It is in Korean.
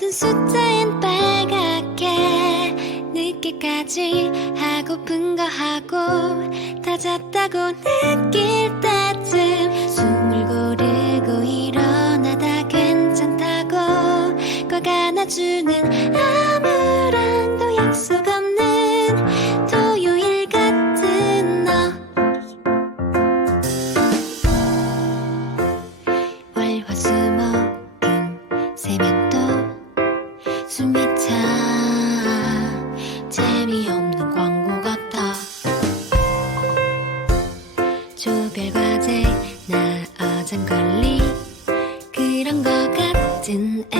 모든 숫자엔 빨갛게 늦게까지 하고픈 거 하고 다 잤다고 느낄 때쯤 숨을 고르고 일어나다 괜찮다고 꽉 안아주는 아마 조별 과제 나 어장걸리. 그런 거 같은 애